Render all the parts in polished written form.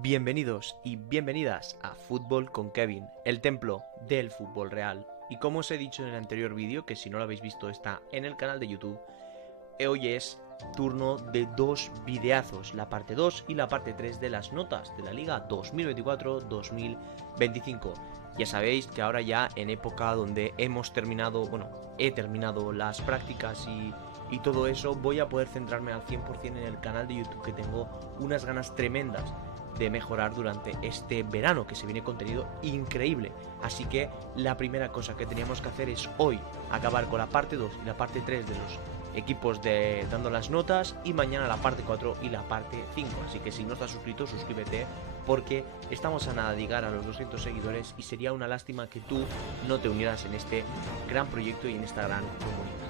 Bienvenidos y bienvenidas a Fútbol con Kevin, el templo del fútbol real. Y como os he dicho en el anterior vídeo, que si no lo habéis visto está en el canal de YouTube, hoy es turno de dos videazos, la parte 2 y la parte 3 de las notas de la Liga 2024-2025. Ya sabéis que ahora ya en época donde hemos terminado, he terminado las prácticas y todo eso, voy a poder centrarme al 100% en el canal de YouTube, que tengo unas ganas tremendas de mejorar durante este verano, que se viene contenido increíble. Así que la primera cosa que teníamos que hacer es hoy acabar con la parte 2 y la parte 3 de los equipos dando las notas, y mañana la parte 4 y la parte 5. Así que si no estás suscrito, suscríbete, porque estamos a nada de llegar a los 200 seguidores y sería una lástima que tú no te unieras en este gran proyecto y en esta gran comunidad.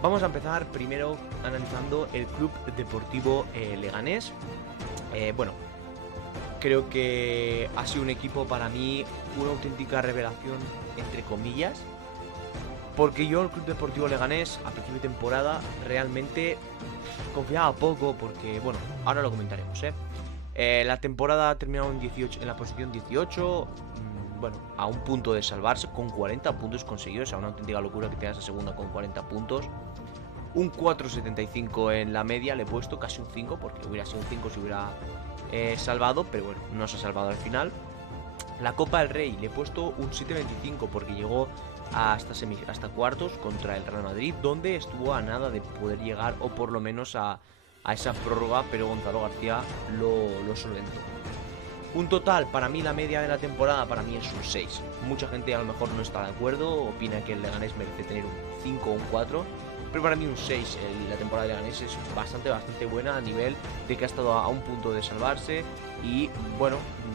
Vamos a empezar primero analizando el Club Deportivo Leganés. Creo que ha sido un equipo para mí una auténtica revelación, entre comillas, porque yo el Club Deportivo Leganés a principio de temporada realmente confiaba poco, porque ahora lo comentaremos. La temporada ha terminado en la posición 18, a un punto de salvarse, con 40 puntos conseguidos. O sea, una auténtica locura que te das a segunda con 40 puntos. Un 4,75 en la media le he puesto, casi un 5, porque hubiera sido un 5 si hubiera salvado, pero bueno, no se ha salvado al final. La Copa del Rey le he puesto un 7,25 porque llegó hasta cuartos contra el Real Madrid, donde estuvo a nada de poder llegar, o por lo menos a esa prórroga, pero Gonzalo García lo solventó. Un total, para mí la media de la temporada para mí es un 6. Mucha gente a lo mejor no está de acuerdo, opina que el Leganés merece tener un 5 o un 4, pero para mí un 6. La temporada de Leganés es bastante buena, a nivel de que ha estado a un punto de salvarse. Y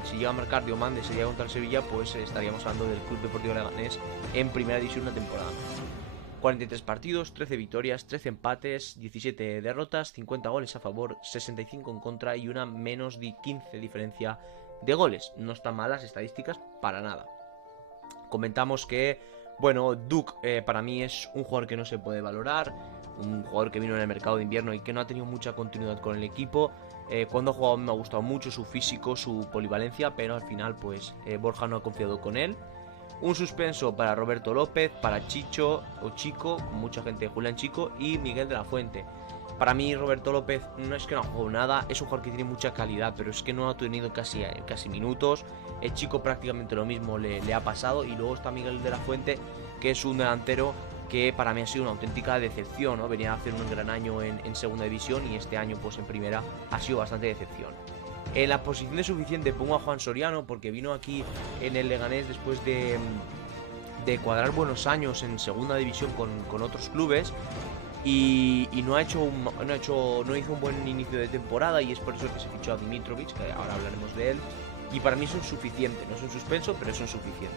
si llega a marcar Diomande, se llega contra el Sevilla, pues estaríamos hablando del Club Deportivo Leganés en primera división una temporada. 43 partidos, 13 victorias, 13 empates, 17 derrotas, 50 goles a favor, 65 en contra y una menos de 15 diferencia de goles. No están malas estadísticas para nada. Comentamos que Duke para mí es un jugador que no se puede valorar, un jugador que vino en el mercado de invierno y que no ha tenido mucha continuidad con el equipo. Cuando ha jugado me ha gustado mucho su físico, su polivalencia, pero al final Borja no ha confiado con él. Un suspenso para Roberto López, para Chicho o Chico, con mucha gente, Julián Chico y Miguel de la Fuente. Para mí Roberto López no es que no ha jugado nada, es un jugador que tiene mucha calidad, pero es que no ha tenido casi minutos. El Chico prácticamente lo mismo le ha pasado, y luego está Miguel de la Fuente, que es un delantero que para mí ha sido una auténtica decepción, ¿no? Venía a hacer un gran año en segunda división y este año en primera ha sido bastante decepción. En la posición de suficiente pongo a Juan Soriano, porque vino aquí en el Leganés después de cuadrar buenos años en segunda división con otros clubes. Y no hizo un buen inicio de temporada, y es por eso que se fichó a Dimitrovic, que ahora hablaremos de él. Y para mí es un suficiente, no es un suspenso, pero es un suficiente.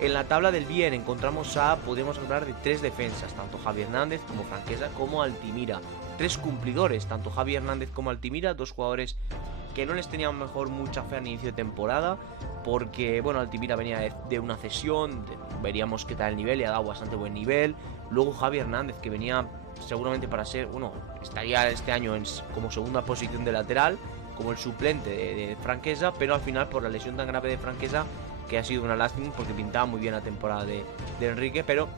En la tabla del bien podemos hablar de 3 defensas, tanto Javi Hernández como Franquesa como Altimira. 3 cumplidores, tanto Javi Hernández como Altimira, 2 jugadores que no les tenían mucha fe al inicio de temporada, porque Altimira venía de una cesión, veríamos qué tal el nivel, le ha dado bastante buen nivel. Luego Javi Hernández, que venía seguramente para ser, estaría este año como segunda posición de lateral, como el suplente de Franquesa, pero al final, por la lesión tan grave de Franquesa, que ha sido una lástima, porque pintaba muy bien la temporada de Enrique, pero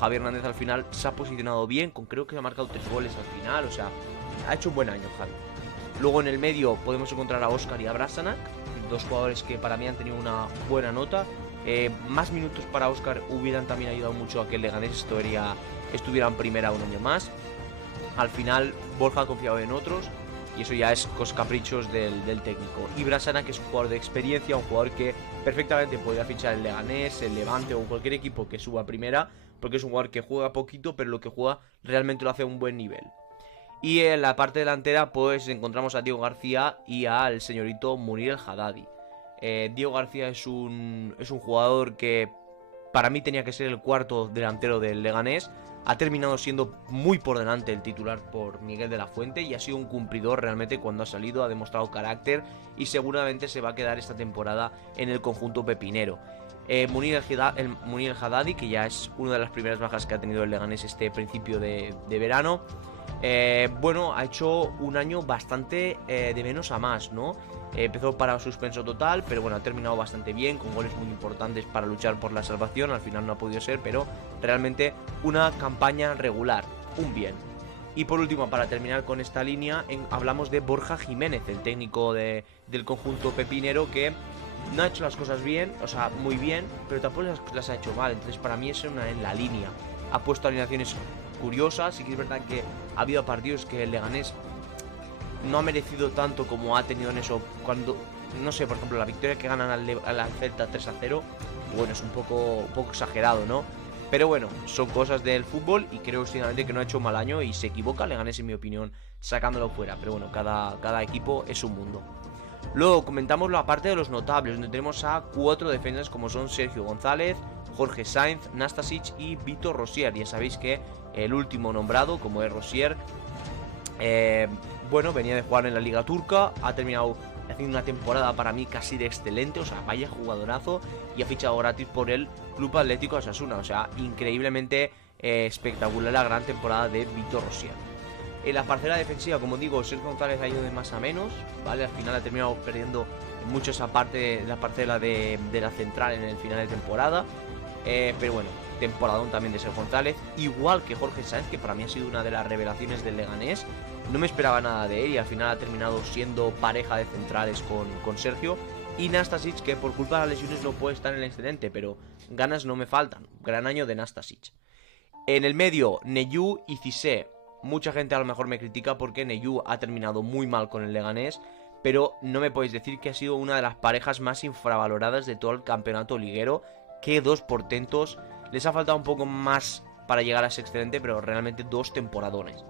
Javi Hernández al final se ha posicionado bien, creo que ha marcado 3 goles al final, o sea, ha hecho un buen año Javi. Luego en el medio podemos encontrar a Óscar y a Brasanac, 2 jugadores que para mí han tenido una buena nota. Más minutos para Óscar hubieran también ayudado mucho a que el Leganés estuviera en primera un año más. Al final Borja ha confiado en otros, y eso ya es caprichos del técnico. Y Brasanac, que es un jugador de experiencia, un jugador que perfectamente podría fichar el Leganés, el Levante o cualquier equipo que suba a primera, porque es un jugador que juega poquito, pero lo que juega realmente lo hace a un buen nivel. Y en la parte delantera encontramos a Diego García y al señorito Munir El Haddadi. Diego García es un jugador que para mí tenía que ser el cuarto delantero del Leganés. Ha terminado siendo muy por delante el titular por Miguel de la Fuente, y ha sido un cumplidor realmente cuando ha salido, ha demostrado carácter y seguramente se va a quedar esta temporada en el conjunto pepinero. Munir El Haddadi, que ya es una de las primeras bajas que ha tenido el Leganés este principio de verano. Bueno, ha hecho un año bastante de menos a más, ¿no? Empezó para suspenso total, pero bueno, ha terminado bastante bien, con goles muy importantes para luchar por la salvación. Al final no ha podido ser, pero realmente una campaña regular, un bien. Y por último, para terminar con esta línea, hablamos de Borja Jiménez, el técnico del conjunto pepinero, que no ha hecho las cosas bien, o sea, muy bien, pero tampoco las ha hecho mal. Entonces para mí es una en la línea. Ha puesto alineaciones curiosas, y que es verdad que ha habido partidos que el Leganés no ha merecido tanto como ha tenido en eso. Cuando, no sé, por ejemplo, la victoria que ganan al Celta 3-0, bueno, es un poco exagerado, ¿no? Pero bueno, son cosas del fútbol y creo sinceramente que no ha hecho un mal año y se equivoca Leganés, en mi opinión, sacándolo fuera. Pero bueno, cada equipo es un mundo. Luego comentamos la parte de los notables, donde tenemos a 4 defensas como son Sergio González, Jorge Sainz, Nastasic y Vitor Rosier. Ya sabéis que el último nombrado, como es Rosier, bueno, venía de jugar en la Liga Turca, ha terminado haciendo una temporada para mí casi de excelente, o sea, vaya jugadorazo, y ha fichado gratis por el Club Atlético Osasuna, o sea, increíblemente espectacular la gran temporada de Vitor Rosier. En la parcela defensiva, como digo, Sergio González ha ido de más a menos, ¿vale? Al final ha terminado perdiendo mucho esa parte, la parcela de la central en el final de temporada. Pero bueno, temporadón también de Sergio González, igual que Jorge Sáenz, que para mí ha sido una de las revelaciones del Leganés. No me esperaba nada de él y al final ha terminado siendo pareja de centrales con Sergio. Y Nastasic, que por culpa de las lesiones no puede estar en el excedente, pero ganas no me faltan. Gran año de Nastasic. En el medio, Neyu y Cissé. Mucha gente a lo mejor me critica porque Neyu ha terminado muy mal con el Leganés, pero no me podéis decir que ha sido una de las parejas más infravaloradas de todo el campeonato liguero. Que dos portentos. Les ha faltado un poco más para llegar a ese excelente, pero realmente dos temporadones.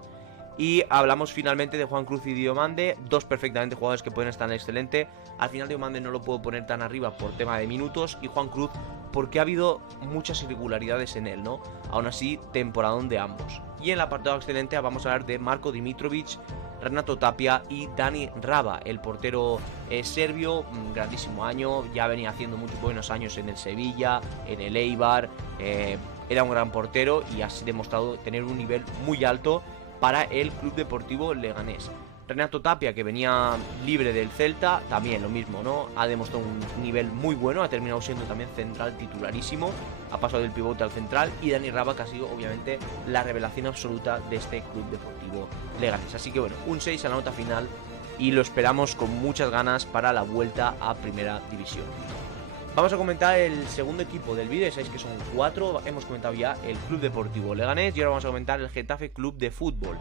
Y hablamos finalmente de Juan Cruz y Diomande, dos perfectamente jugadores que pueden estar en el excelente. Al final Diomande no lo puedo poner tan arriba por tema de minutos, y Juan Cruz porque ha habido muchas irregularidades en él, ¿no? Aún así, temporadón de ambos. Y en el apartado excelente vamos a hablar de Marko Dimitrovic, Renato Tapia y Dani Raba, el portero serbio. Grandísimo año, ya venía haciendo muchos buenos años en el Sevilla, en el Eibar, era un gran portero y ha demostrado tener un nivel muy alto para el Club Deportivo Leganés. Renato Tapia, que venía libre del Celta, también lo mismo, ¿no? Ha demostrado un nivel muy bueno, ha terminado siendo también central titularísimo, ha pasado del pivote al central, y Dani Raba, que ha sido obviamente la revelación absoluta de este Club Deportivo Leganés. Así que bueno, un 6 a la nota final y lo esperamos con muchas ganas para la vuelta a Primera División. Vamos a comentar el segundo equipo del vídeo, sabéis que son 4, hemos comentado ya el Club Deportivo Leganés y ahora vamos a comentar el Getafe Club de Fútbol.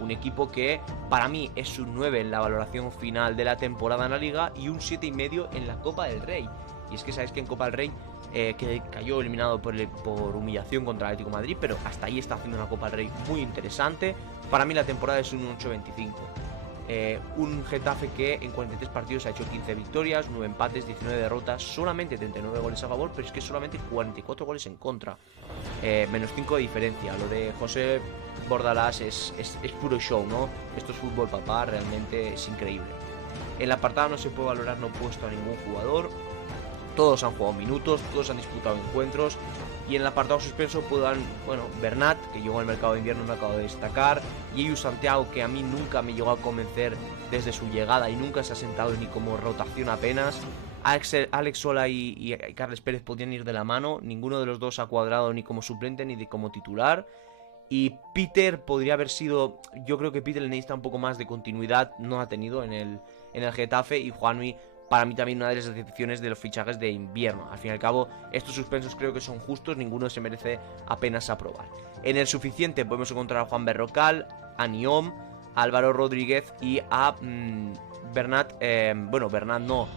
Un equipo que para mí es un 9 en la valoración final de la temporada en la Liga y un 7,5 en la Copa del Rey. Y es que sabéis que en Copa del Rey que cayó eliminado por humillación contra el Atlético de Madrid, pero hasta ahí está haciendo una Copa del Rey muy interesante. Para mí la temporada es un 8,25. Un Getafe que en 43 partidos ha hecho 15 victorias, 9 empates, 19 derrotas, solamente 39 goles a favor, pero es que solamente 44 goles en contra, menos 5 de diferencia. Lo de José Bordalás es puro show, ¿no? Esto es fútbol, papá, realmente es increíble. En el apartado no se puede valorar no puesto a ningún jugador, todos han jugado minutos, todos han disputado encuentros. Y en el apartado suspenso puedan, bueno, Bernat, que llegó al mercado de invierno, me acabo de destacar, y Eyu Santiago, que a mí nunca me llegó a convencer desde su llegada y nunca se ha sentado ni como rotación apenas. Alex Sola y Carles Pérez podían ir de la mano, ninguno de los dos ha cuadrado ni como suplente ni como titular. Y Peter podría haber sido, yo creo que Peter le necesita un poco más de continuidad, no ha tenido en el Getafe, y Juanmi, para mí también una de las excepciones de los fichajes de invierno. Al fin y al cabo, estos suspensos creo que son justos, ninguno se merece apenas aprobar. En el suficiente podemos encontrar a Juan Berrocal, a Niom, a Álvaro Rodríguez y a Bernat, Bernat no,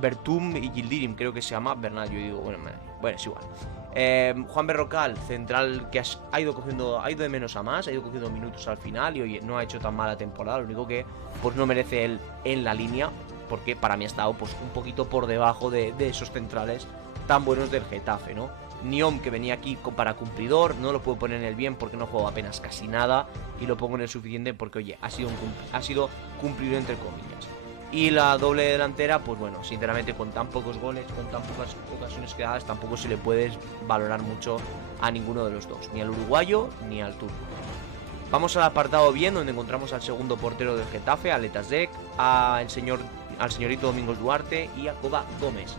Bertum y Gildirim, creo que se llama Bernat, yo digo, bueno, es igual. Juan Berrocal, central que ha ido de menos a más, ha ido cogiendo minutos al final y oye, no ha hecho tan mala temporada, lo único que pues no merece él en la línea, porque para mí ha estado pues un poquito por debajo de esos centrales tan buenos del Getafe, ¿no? Niom, que venía aquí para cumplidor, no lo puedo poner en el bien porque no juego apenas casi nada, y lo pongo en el suficiente porque, oye, ha sido cumplidor entre comillas. Y la doble delantera, pues bueno, sinceramente con tan pocos goles, con tan pocas ocasiones creadas, tampoco se le puede valorar mucho a ninguno de los dos, ni al uruguayo ni al turco. Vamos al apartado bien, donde encontramos al segundo portero del Getafe, a Letasek, al señorito Domingos Duarte y a Koba Gómez.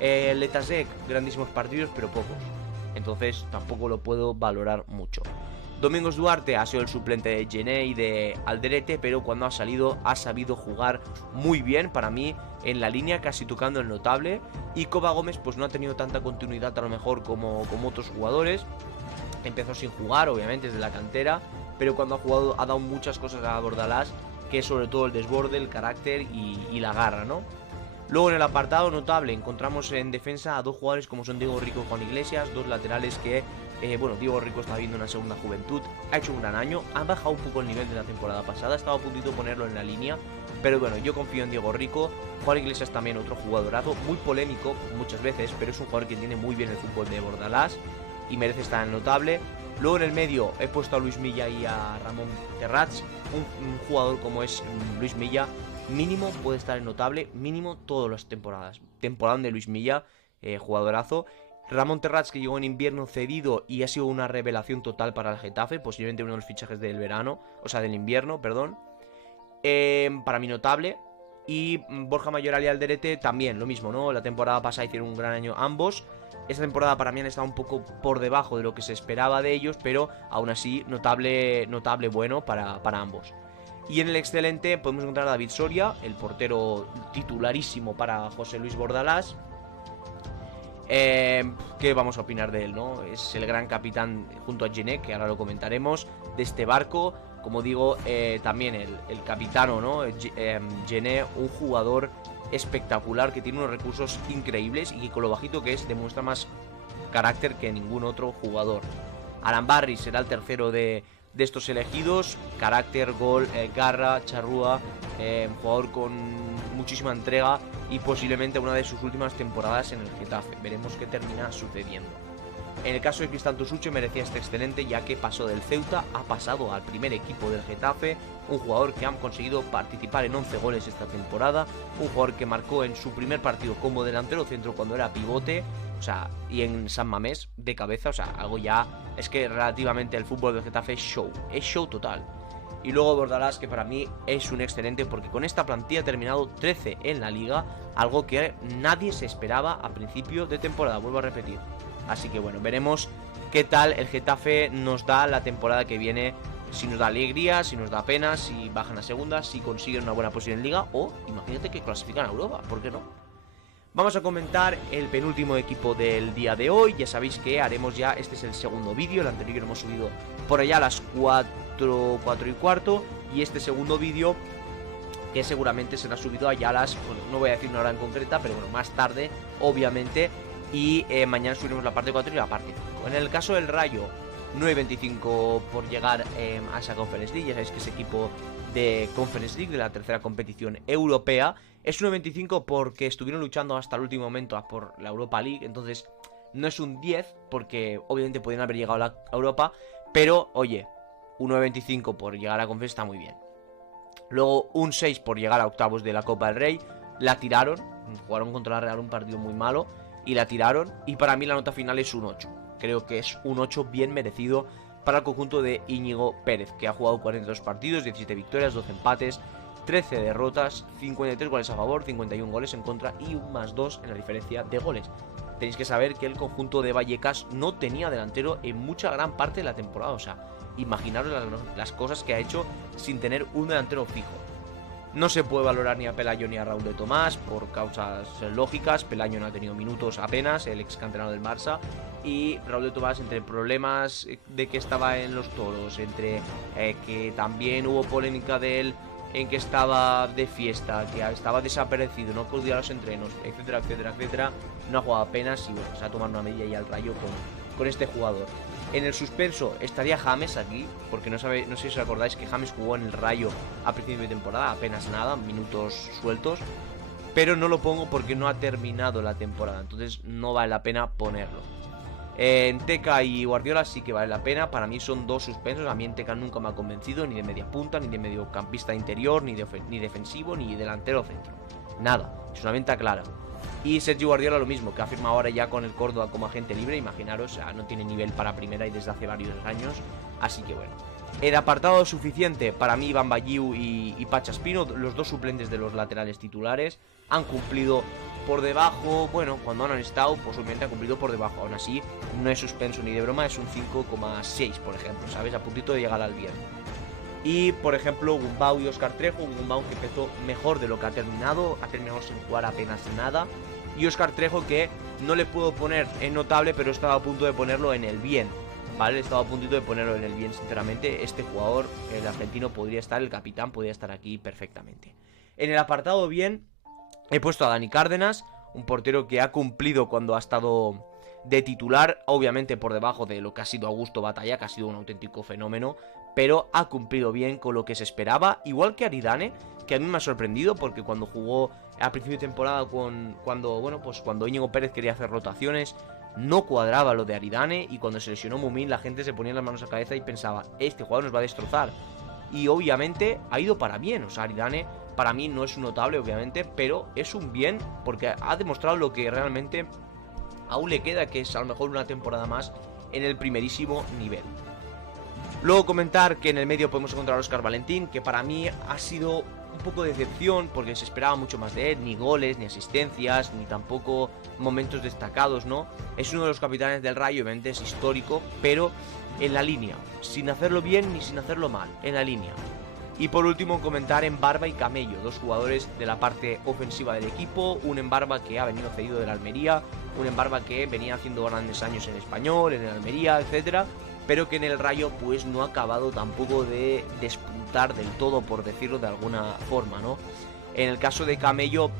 Letasek, grandísimos partidos, pero pocos. Entonces tampoco lo puedo valorar mucho. Domingos Duarte ha sido el suplente de Gené y de Alderete, pero cuando ha salido ha sabido jugar muy bien, para mí, en la línea, casi tocando el notable. Y Koba Gómez pues no ha tenido tanta continuidad a lo mejor como otros jugadores. Empezó sin jugar, obviamente, desde la cantera, pero cuando ha jugado ha dado muchas cosas a Bordalás, que es sobre todo el desborde, el carácter y la garra, ¿no? Luego en el apartado notable encontramos en defensa a dos jugadores como son Diego Rico y Juan Iglesias, dos laterales que, bueno, Diego Rico está viendo una segunda juventud, ha hecho un gran año, ha bajado un poco el nivel de la temporada pasada, estaba a puntito de ponerlo en la línea, pero bueno, yo confío en Diego Rico. Juan Iglesias también otro jugadorazo, muy polémico muchas veces, pero es un jugador que entiende muy bien el fútbol de Bordalás y merece estar en el notable. Luego en el medio he puesto a Luis Milla y a Ramón Terrats, un jugador como es Luis Milla, mínimo puede estar en notable, mínimo todas las temporadas. Temporada de Luis Milla, jugadorazo. Ramón Terrats, que llegó en invierno cedido y ha sido una revelación total para el Getafe, posiblemente uno de los fichajes del verano, o sea, del invierno, perdón. Para mí notable. Y Borja Mayoral y Alderete también, lo mismo, ¿no? La temporada pasada hicieron un gran año ambos. Esta temporada para mí han estado un poco por debajo de lo que se esperaba de ellos, pero aún así notable bueno para ambos. Y en el excelente podemos encontrar a David Soria, el portero titularísimo para José Luis Bordalás. ¿Qué vamos a opinar de él, no? Es el gran capitán junto a Gené, que ahora lo comentaremos, de este barco. Como digo, también el capitano, ¿no? Gené, un jugador espectacular que tiene unos recursos increíbles y que con lo bajito que es demuestra más carácter que ningún otro jugador. Arambarri será el tercero de estos elegidos. Carácter, gol, garra, charrúa, jugador con muchísima entrega y posiblemente una de sus últimas temporadas en el Getafe. Veremos qué termina sucediendo. En el caso de Cristian Tosucho merecía este excelente, ya que pasó del Ceuta, ha pasado al primer equipo del Getafe, un jugador que ha conseguido participar en 11 goles esta temporada, un jugador que marcó en su primer partido como delantero centro cuando era pivote, o sea, y en San Mamés de cabeza, o sea, algo ya, es que relativamente el fútbol del Getafe es show total. Y luego Bordalás, que para mí es un excelente, porque con esta plantilla ha terminado 13 en la liga, algo que nadie se esperaba a principio de temporada, vuelvo a repetir. Así que bueno, veremos qué tal el Getafe nos da la temporada que viene, si nos da alegría, si nos da pena, si bajan a segunda, si consiguen una buena posición en liga o imagínate que clasifican a Europa, ¿por qué no? Vamos a comentar el penúltimo equipo del día de hoy. Ya sabéis que haremos ya, este es el segundo vídeo, el anterior lo hemos subido por allá a las 4:15 y este segundo vídeo que seguramente será subido allá a las, bueno, no voy a decir una hora en concreta, pero bueno, más tarde, obviamente. Y mañana subiremos la parte 4 y la parte 5. En el caso del Rayo, 9:25 por llegar a esa Conference League. Ya sabéis que es equipo de Conference League, de la tercera competición europea. Es 9:25 porque estuvieron luchando hasta el último momento por la Europa League. Entonces no es un 10 porque obviamente podrían haber llegado a Europa. Pero oye, un 9:25 por llegar a Conference está muy bien. Luego un 6 por llegar a octavos de la Copa del Rey. La tiraron, jugaron contra la Real un partido muy malo y la tiraron, y para mí la nota final es un 8. Creo que es un 8 bien merecido para el conjunto de Íñigo Pérez, que ha jugado 42 partidos, 17 victorias, 12 empates, 13 derrotas, 53 goles a favor, 51 goles en contra y un +2 en la diferencia de goles. Tenéis que saber que el conjunto de Vallecas no tenía delantero en mucha gran parte de la temporada, o sea, imaginaros las cosas que ha hecho sin tener un delantero fijo. No se puede valorar ni a Pelayo ni a Raúl de Tomás por causas lógicas. Pelayo no ha tenido minutos apenas, el ex canterano del Barça. Y Raúl de Tomás, entre problemas de que estaba en los toros, entre que también hubo polémica de él en que estaba de fiesta, que estaba desaparecido, no acudía a los entrenos, etcétera, etcétera, etcétera, no ha jugado apenas y bueno, se va a tomar una medida y al Rayo con este jugador. En el suspenso estaría James aquí, porque no sé si os acordáis que James jugó en el Rayo a principio de temporada, apenas nada, minutos sueltos, pero no lo pongo porque no ha terminado la temporada, entonces no vale la pena ponerlo. En Teca y Guardiola sí que vale la pena, para mí son dos suspensos, a mí en Teca nunca me ha convencido, ni de media punta, ni de mediocampista interior, ni defensivo, ni delantero centro, nada, es una venta clara. Y Sergio Guardiola lo mismo, que ha firmado ahora ya con el Córdoba como agente libre, imaginaros, o sea, no tiene nivel para primera y desde hace varios años, así que bueno. El apartado suficiente, para mí Iván Bayiu y Pacha Espino, los dos suplentes de los laterales titulares, han cumplido por debajo. Bueno, cuando han estado, pues obviamente han cumplido por debajo. Aún así, no es suspenso ni de broma, es un 5,6, por ejemplo, ¿sabes? A puntito de llegar al bien. Y, por ejemplo, Gumbau y Óscar Trejo, un Gumbau que empezó mejor de lo que ha terminado sin jugar apenas nada. Y Óscar Trejo que no le puedo poner en notable, pero estaba a punto de ponerlo en el bien. Vale, estaba a puntito de ponerlo en el bien, sinceramente. Este jugador, el argentino, podría estar, el capitán podría estar aquí perfectamente. En el apartado bien, he puesto a Dani Cárdenas, un portero que ha cumplido cuando ha estado de titular, obviamente por debajo de lo que ha sido Augusto Batalla, que ha sido un auténtico fenómeno, pero ha cumplido bien con lo que se esperaba, igual que Aridane, que a mí me ha sorprendido porque cuando jugó a principio de temporada cuando Íñigo Pérez quería hacer rotaciones, no cuadraba lo de Aridane, y cuando se lesionó Mumín la gente se ponía las manos a la cabeza y pensaba, este jugador nos va a destrozar. Y obviamente ha ido para bien, o sea, Aridane para mí no es un notable, obviamente, pero es un bien porque ha demostrado lo que realmente aún le queda, que es a lo mejor una temporada más en el primerísimo nivel. Luego comentar que en el medio podemos encontrar a Óscar Valentín, que para mí ha sido un poco de decepción porque se esperaba mucho más de él, ni goles, ni asistencias, ni tampoco momentos destacados, ¿no? Es uno de los capitanes del Rayo, obviamente es histórico, pero en la línea, sin hacerlo bien ni sin hacerlo mal, en la línea. Y por último comentar en Barba y Camello, dos jugadores de la parte ofensiva del equipo, un en Barba que ha venido cedido del Almería, un en Barba que venía haciendo grandes años en Español, en el Almería, etcétera, pero que en el Rayo pues no ha acabado tampoco de despuntar del todo, por decirlo de alguna forma, ¿no? En el caso de Camello,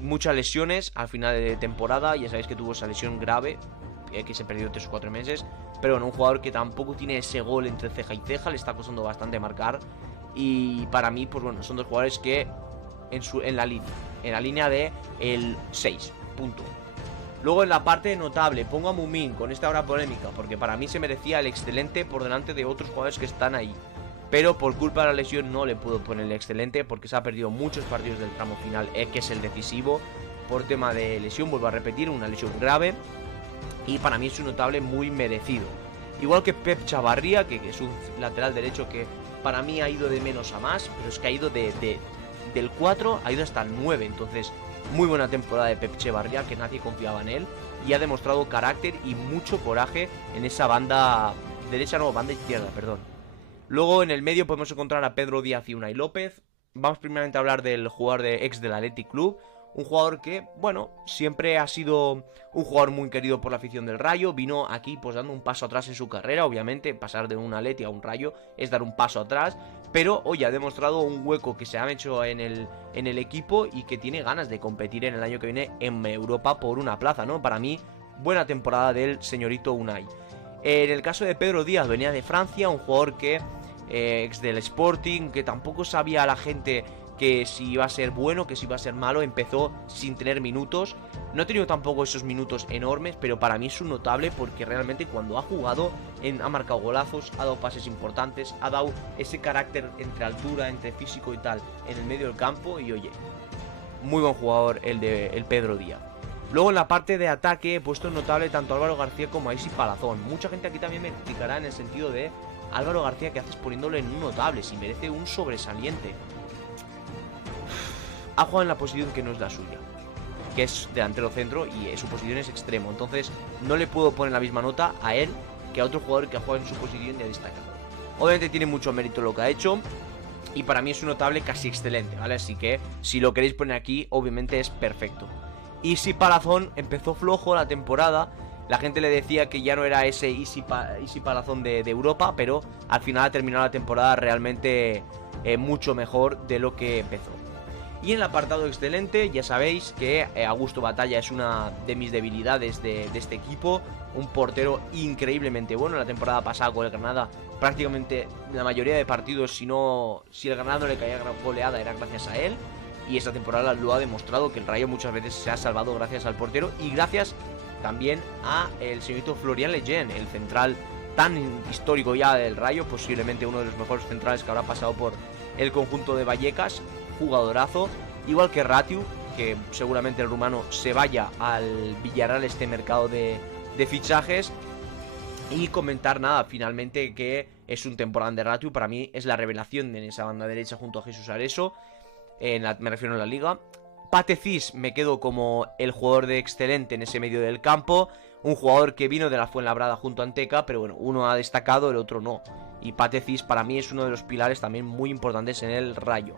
muchas lesiones al final de temporada, ya sabéis que tuvo esa lesión grave, que se perdió 3 o 4 meses, pero bueno, un jugador que tampoco tiene ese gol entre ceja y ceja, le está costando bastante marcar, y para mí, pues bueno, son dos jugadores que en la línea de el 6, punto. Luego en la parte notable pongo a Mumín con esta hora polémica, porque para mí se merecía el excelente por delante de otros jugadores que están ahí, pero por culpa de la lesión no le puedo poner el excelente porque se ha perdido muchos partidos del tramo final, que es el decisivo, por tema de lesión, vuelvo a repetir, una lesión grave, y para mí es un notable muy merecido. Igual que Pep Chavarría, que es un lateral derecho que para mí ha ido de menos a más, pero es que ha ido del 4, ha ido hasta el 9, entonces muy buena temporada de Pep Chavarría, que nadie confiaba en él, y ha demostrado carácter y mucho coraje en esa banda banda izquierda, perdón. Luego en el medio podemos encontrar a Pedro Díaz y Unai López. Vamos primeramente a hablar del jugador ex del Athletic Club, un jugador que, bueno, siempre ha sido un jugador muy querido por la afición del Rayo. Vino aquí pues dando un paso atrás en su carrera, obviamente pasar de un Atleti a un Rayo es dar un paso atrás, pero hoy ha demostrado un hueco que se ha hecho en el equipo y que tiene ganas de competir en el año que viene en Europa por una plaza, ¿no? Para mí, buena temporada del señorito Unai. En el caso de Pedro Díaz, venía de Francia, un jugador que ex del Sporting, que tampoco sabía la gente que si iba a ser bueno, que si iba a ser malo. Empezó sin tener minutos, no ha tenido tampoco esos minutos enormes, pero para mí es un notable porque realmente cuando ha jugado ha marcado golazos, ha dado pases importantes, ha dado ese carácter entre altura, entre físico y tal en el medio del campo, y oye, muy buen jugador el Pedro Díaz. Luego en la parte de ataque he puesto en notable tanto a Álvaro García como a Isi Palazón. Mucha gente aquí también me criticará en el sentido de Álvaro García, que haces poniéndolo en un notable, si merece un sobresaliente. Ha jugado en la posición que no es la suya, que es delantero centro, y su posición es extremo, entonces no le puedo poner la misma nota a él que a otro jugador que ha jugado en su posición y ha destacado. Obviamente tiene mucho mérito lo que ha hecho, y para mí es un notable casi excelente, ¿vale? Así que si lo queréis poner aquí, obviamente es perfecto. Isi Palazón empezó flojo la temporada, la gente le decía que ya no era ese Isi Palazón de Europa, pero al final ha terminado la temporada realmente mucho mejor de lo que empezó. Y en el apartado excelente, ya sabéis que Augusto Batalla es una de mis debilidades de este equipo. Un portero increíblemente bueno. La temporada pasada con el Granada, prácticamente la mayoría de partidos, si el Granada no le caía goleada, era gracias a él. Y esta temporada lo ha demostrado, que el Rayo muchas veces se ha salvado gracias al portero y gracias también a el señorito Florian Lejeune, el central tan histórico ya del Rayo, posiblemente uno de los mejores centrales que habrá pasado por el conjunto de Vallecas. Jugadorazo, igual que Ratiu, que seguramente el rumano se vaya al Villarreal este mercado de fichajes. Y comentar nada, finalmente, que es un temporada de Ratu. Para mí es la revelación en esa banda derecha junto a Jesús Areso. Me refiero a la liga. Pate Cis me quedo como el jugador de excelente en ese medio del campo. Un jugador que vino de la Fuenlabrada junto a Anteca, pero bueno, uno ha destacado, el otro no. Y Pate Cis para mí es uno de los pilares también muy importantes en el Rayo.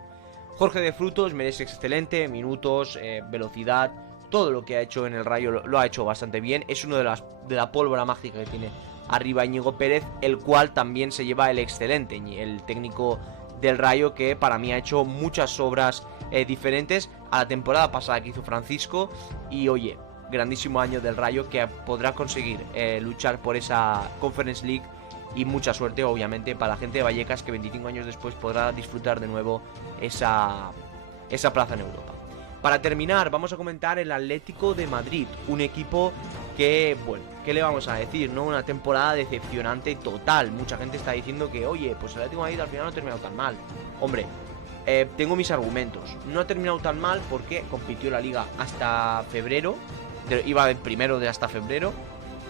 Jorge de Frutos merece excelente, minutos, velocidad, todo lo que ha hecho en el Rayo lo ha hecho bastante bien. Es uno de la pólvora mágica que tiene arriba Íñigo Pérez, el cual también se lleva el excelente, el técnico del Rayo, que para mí ha hecho muchas obras diferentes a la temporada pasada que hizo Francisco. Y oye, grandísimo año del Rayo, que podrá conseguir luchar por esa Conference League. Y mucha suerte obviamente para la gente de Vallecas, que 25 años después podrá disfrutar de nuevo esa plaza en Europa. Para terminar, vamos a comentar el Atlético de Madrid, un equipo que, bueno, ¿qué le vamos a decir? ¿No? Una temporada decepcionante total. Mucha gente está diciendo que, oye, pues el Atlético de Madrid al final no ha terminado tan mal. Hombre, tengo mis argumentos. No ha terminado tan mal porque compitió la Liga hasta febrero. Iba de primero de hasta febrero.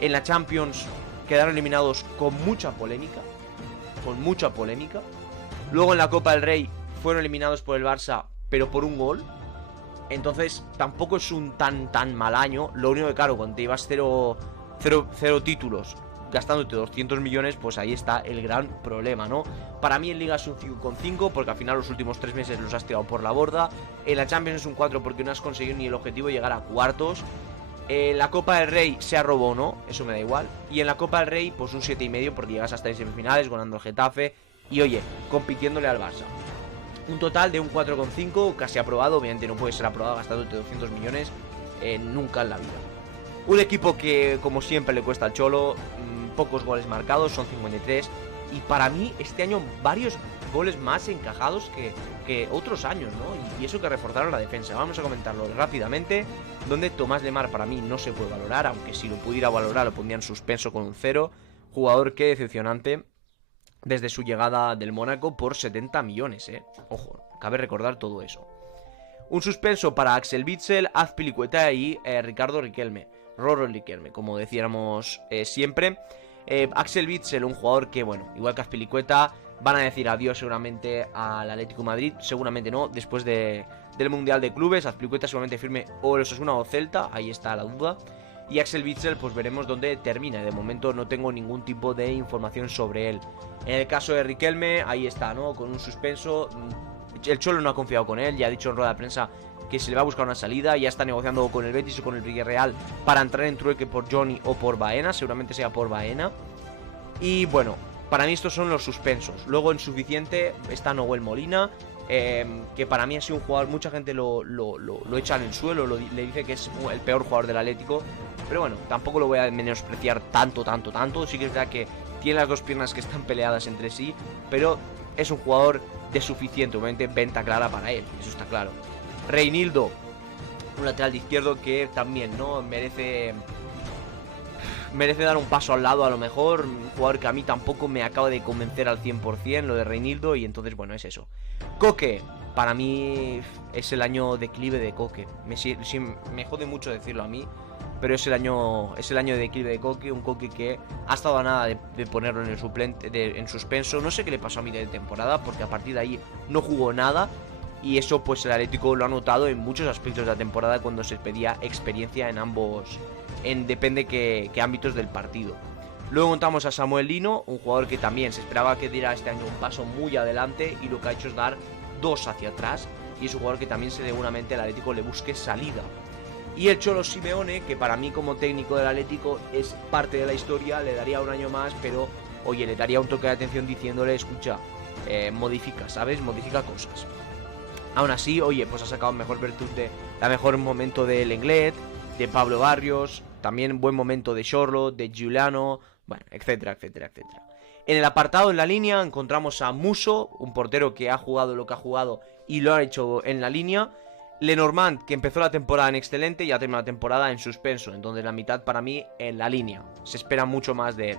En la Champions quedaron eliminados con mucha polémica. Luego en la Copa del Rey fueron eliminados por el Barça, pero por un gol. Entonces tampoco es un tan mal año. Lo único que, claro, cuando te llevas cero títulos, gastándote 200 millones, pues ahí está el gran problema, ¿no? Para mí en Liga es un 5,5 porque al final los últimos 3 meses los has tirado por la borda. En la Champions es un 4 porque no has conseguido ni el objetivo de llegar a cuartos. La Copa del Rey se robó, ¿no? Eso me da igual. Y en la Copa del Rey, pues un 7,5 porque llegas hasta en semifinales, ganando el Getafe. Y oye, compitiéndole al Barça. Un total de un 4,5, casi aprobado. Obviamente no puede ser aprobado gastándote 200 millones nunca en la vida. Un equipo que, como siempre, le cuesta al Cholo. Pocos goles marcados, son 53. Y para mí, este año, varios goles más encajados que otros años, ¿no? Y eso que reforzaron la defensa. Vamos a comentarlo rápidamente. Donde Tomás Lemar para mí no se puede valorar, aunque si lo pudiera valorar lo pondría en suspenso con un 0. Jugador que decepcionante desde su llegada del Mónaco por 70 millones, Ojo, cabe recordar todo eso. Un suspenso para Axel Witsel, Azpilicueta y Ricardo Riquelme. Roro Riquelme, como decíamos siempre. Axel Witsel, un jugador que, bueno, igual que Azpilicueta, van a decir adiós seguramente al Atlético de Madrid. Seguramente no, después del Mundial de Clubes. Azpilicueta seguramente firme o el Osasuna o Celta, ahí está la duda. Y Axel Witsel, pues veremos dónde termina. De momento no tengo ningún tipo de información sobre él. En el caso de Riquelme, ahí está, ¿no? Con un suspenso. El Cholo no ha confiado con él, ya ha dicho en rueda de prensa que se le va a buscar una salida. Ya está negociando con el Betis o con el Villarreal para entrar en trueque por Johnny o por Baena. Seguramente sea por Baena. Y bueno, para mí estos son los suspensos. Luego en suficiente está Noel Molina, que para mí ha sido un jugador, mucha gente lo echa en el suelo, le dice que es el peor jugador del Atlético. Pero bueno, tampoco lo voy a menospreciar tanto. Sí que es verdad que tiene las dos piernas que están peleadas entre sí, pero es un jugador de suficiente, obviamente, venta clara para él, eso está claro. Reinildo, un lateral de izquierdo que también, ¿no? Merece dar un paso al lado a lo mejor. Un jugador que a mí tampoco me acaba de convencer al 100% lo de Reinildo. Y entonces, bueno, es eso. Coque, para mí es el año declive de Coque. Me jode mucho decirlo a mí, pero es el año de declive de Coque. Un Coque que ha estado a nada de ponerlo en el suplente, en suspenso. No sé qué le pasó a mí de temporada, porque a partir de ahí no jugó nada. Y eso pues el Atlético lo ha notado en muchos aspectos de la temporada, cuando se pedía experiencia en ambos, depende qué ámbitos del partido. Luego contamos a Samuel Lino, un jugador que también se esperaba que diera este año un paso muy adelante, y lo que ha hecho es dar 2 hacia atrás. Y es un jugador que también seguramente el Atlético le busque salida. Y el Cholo Simeone, que para mí como técnico del Atlético es parte de la historia, le daría un año más, pero oye, le daría un toque de atención diciéndole, escucha, modifica, ¿sabes? Modifica cosas. Aún así, oye, pues ha sacado mejor virtud la mejor momento de Lenglet, de Pablo Barrios, también buen momento de Xorlo, de Giuliano, bueno, etcétera. En el apartado en la línea encontramos a Musso, un portero que ha jugado lo que ha jugado y lo ha hecho en la línea. Lenormand, que empezó la temporada en excelente y ha terminado la temporada en suspenso, entonces la mitad para mí en la línea. Se espera mucho más de él.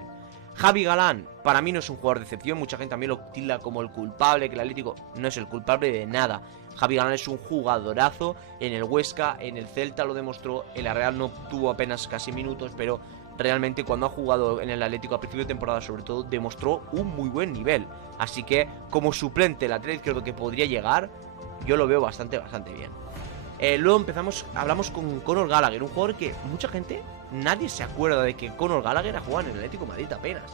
Javi Galán, para mí no es un jugador de excepción, mucha gente también lo tilda como el culpable, que el Atlético no es el culpable de nada. Javi Galán es un jugadorazo, en el Huesca, en el Celta lo demostró, en la Real no tuvo apenas casi minutos, pero realmente cuando ha jugado en el Atlético a principio de temporada sobre todo, demostró un muy buen nivel. Así que como suplente lateral izquierdo que podría llegar, yo lo veo bastante bien. Luego hablamos con Conor Gallagher, un jugador que mucha gente, nadie se acuerda de que Conor Gallagher ha jugado en el Atlético de Madrid apenas.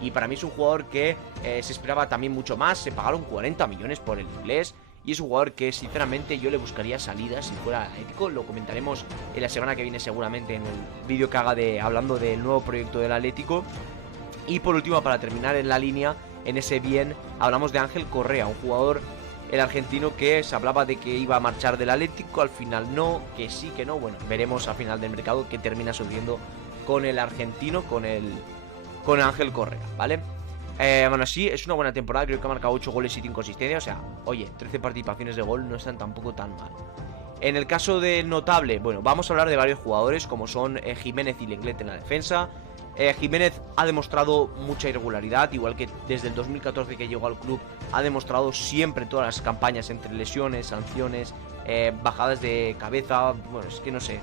Y para mí es un jugador que se esperaba también mucho más, se pagaron 40 millones por el inglés. Y es un jugador que sinceramente yo le buscaría salidas si fuera Atlético. Lo comentaremos en la semana que viene seguramente en el vídeo que haga hablando del nuevo proyecto del Atlético. Y por último, para terminar en la línea, en ese bien, hablamos de Ángel Correa, un jugador, el argentino, que se hablaba de que iba a marchar del Atlético, al final no, que sí, que no. Bueno, veremos a final del mercado qué termina sucediendo con el argentino, con Ángel Correa, ¿vale? Bueno, sí, es una buena temporada. Creo que ha marcado 8 goles y 5 asistencias. O sea, oye, 13 participaciones de gol no están tampoco tan mal. En el caso del notable, bueno, vamos a hablar de varios jugadores, como son Jiménez y Lenglet en la defensa. Jiménez ha demostrado mucha irregularidad, igual que desde el 2014 que llegó al club, ha demostrado siempre todas las campañas entre lesiones, sanciones, bajadas de cabeza. Bueno, es que no sé,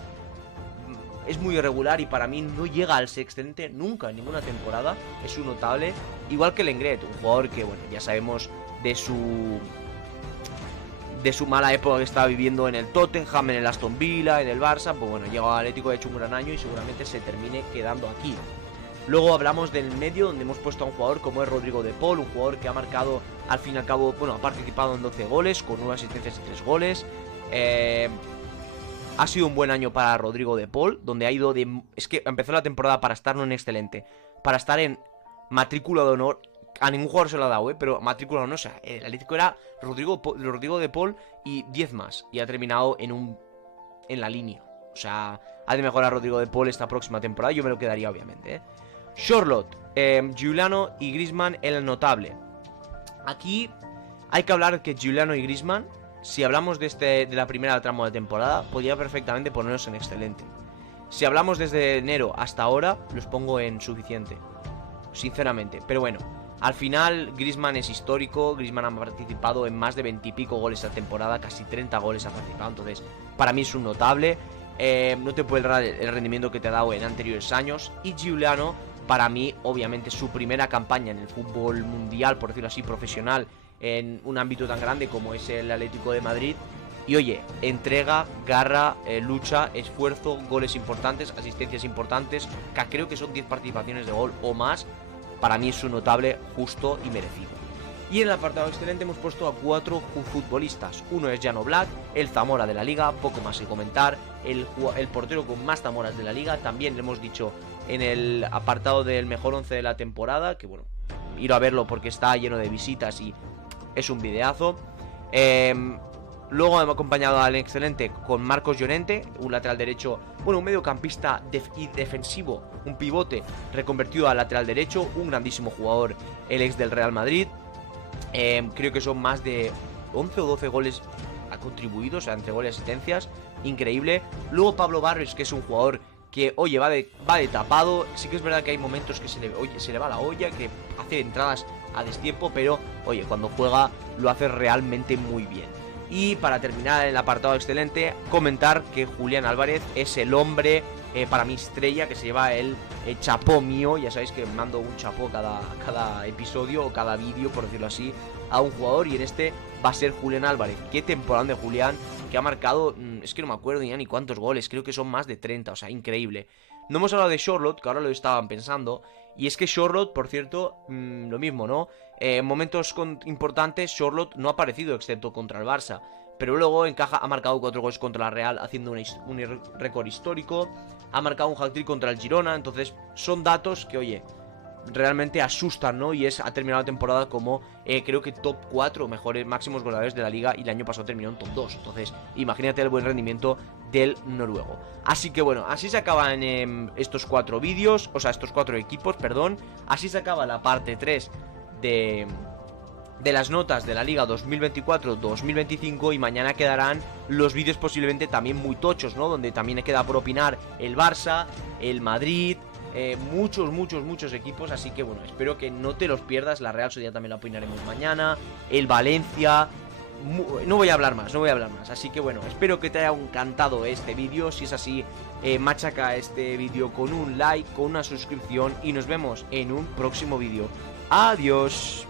es muy irregular y para mí no llega al ser excelente nunca en ninguna temporada. Es un notable, igual que Lenglet, un jugador que, bueno, ya sabemos de su mala época que estaba viviendo en el Tottenham, en el Aston Villa, en el Barça. Pues bueno, llegó al Atlético, ha hecho un gran año y seguramente se termine quedando aquí. Luego hablamos del medio, donde hemos puesto a un jugador como es Rodrigo de Paul, un jugador que ha marcado, al fin y al cabo, bueno, ha participado en 12 goles, con 9 asistencias y 3 goles. Ha sido un buen año para Rodrigo de Paul, donde ha ido de... Es que empezó la temporada para estar no en excelente, para estar en matrícula de honor. A ningún jugador se lo ha dado, pero matrícula de honor. O sea, el Atlético era Rodrigo de Paul y 10 más. Y ha terminado en la línea. O sea, ha de mejorar Rodrigo de Paul esta próxima temporada. Yo me lo quedaría, obviamente, Charlotte, Giuliano y Griezmann en el notable. Aquí hay que hablar que Giuliano y Griezmann, si hablamos de la primera tramo de temporada, podría perfectamente ponerlos en excelente. Si hablamos desde enero hasta ahora, los pongo en suficiente, sinceramente. Pero bueno, al final Griezmann es histórico. Griezmann ha participado en más de 20 y pico goles esta temporada, casi 30 goles ha participado. Entonces, para mí es un notable. No te puede dar el rendimiento que te ha dado en anteriores años. Y Giuliano, para mí, obviamente, su primera campaña en el fútbol mundial, por decirlo así, profesional, en un ámbito tan grande como es el Atlético de Madrid. Y oye, entrega, garra, lucha, esfuerzo, goles importantes, asistencias importantes, que creo que son 10 participaciones de gol o más. Para mí es un notable, justo y merecido. Y en el apartado excelente hemos puesto a 4 futbolistas. Uno es Jan Oblak, el Zamora de la Liga, poco más que comentar. El portero con más Zamoras de la Liga. También le hemos dicho en el apartado del mejor 11 de la temporada, que bueno, ir a verlo porque está lleno de visitas y es un videazo. Luego hemos acompañado al excelente con Marcos Llorente, un lateral derecho, bueno, un mediocampista defensivo, un pivote reconvertido al lateral derecho, un grandísimo jugador, el ex del Real Madrid. Creo que son más de 11 o 12 goles ha contribuido, o sea, entre goles y asistencias, increíble. Luego Pablo Barrios, que es un jugador que, oye, va de tapado. Sí que es verdad que hay momentos que se le va la olla, que hace entradas a destiempo, pero, oye, cuando juega lo hace realmente muy bien. Y para terminar el apartado excelente, comentar que Julián Álvarez es el hombre, para mi estrella, que se lleva el chapó mío. Ya sabéis que mando un chapó cada episodio o cada vídeo, por decirlo así, a un jugador, y en este va a ser Julián Álvarez. Qué temporada de Julián, que ha marcado, es que no me acuerdo ya ni cuántos goles, creo que son más de 30, o sea, increíble. No hemos hablado de Charlotte, que ahora lo estaban pensando, y es que Charlotte, por cierto, lo mismo, ¿no? En momentos importantes Charlotte no ha aparecido excepto contra el Barça, pero luego ha marcado 4 goles contra la Real, haciendo un récord histórico. Ha marcado un hat-trick contra el Girona. Entonces son datos que, oye, realmente asustan, ¿no? Y ha terminado la temporada como, creo que top 4 mejores máximos goleadores de la liga, y el año pasado terminó en top 2. Entonces imagínate el buen rendimiento del noruego. Así que bueno, así se acaban estos 4 vídeos, o sea, estos 4 equipos, perdón. Así se acaba la parte 3 de las notas de la Liga 2024-2025, y mañana quedarán los vídeos posiblemente también muy tochos, ¿no? Donde también queda por opinar el Barça, el Madrid, muchos equipos. Así que bueno, espero que no te los pierdas. La Real Sociedad también la opinaremos mañana, el Valencia, no voy a hablar más, no voy a hablar más. Así que bueno, espero que te haya encantado este vídeo. Si es así, machaca este vídeo con un like, con una suscripción y nos vemos en un próximo vídeo. Adiós.